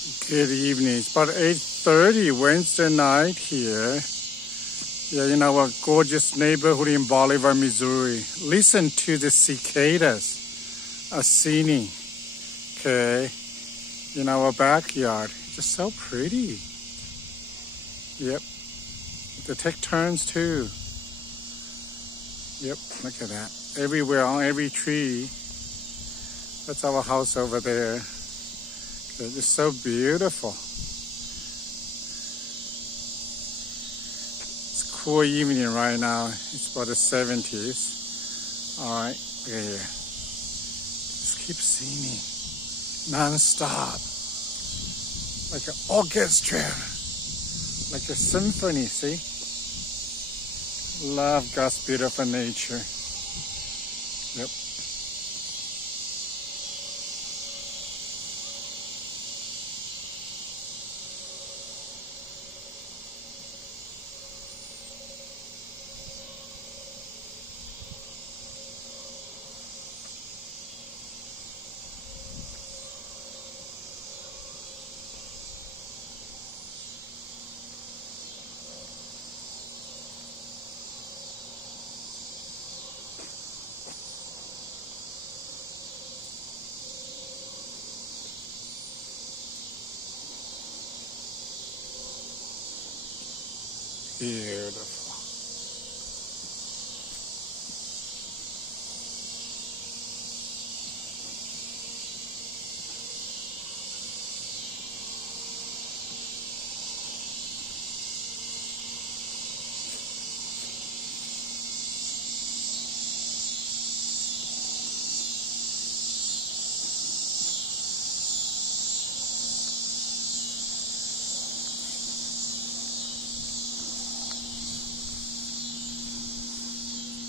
Good evening. It's about 8:30 Wednesday night here. Yeah, in our gorgeous neighborhood in Bolivar, Missouri. Listen to the cicadas singing, okay, in our backyard. Just so pretty. Yep. They take turns too. Yep, look at that. Everywhere, on every tree. That's our house over there. It's so beautiful. It's a cool evening right now. It's about the 70s. All right, look at here. Just keep singing non-stop. Like an orchestra. Like a symphony, see? Love God's beautiful nature. Yep. Beautiful.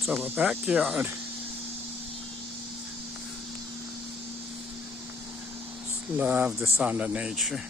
It's our backyard. Just love the sound of nature.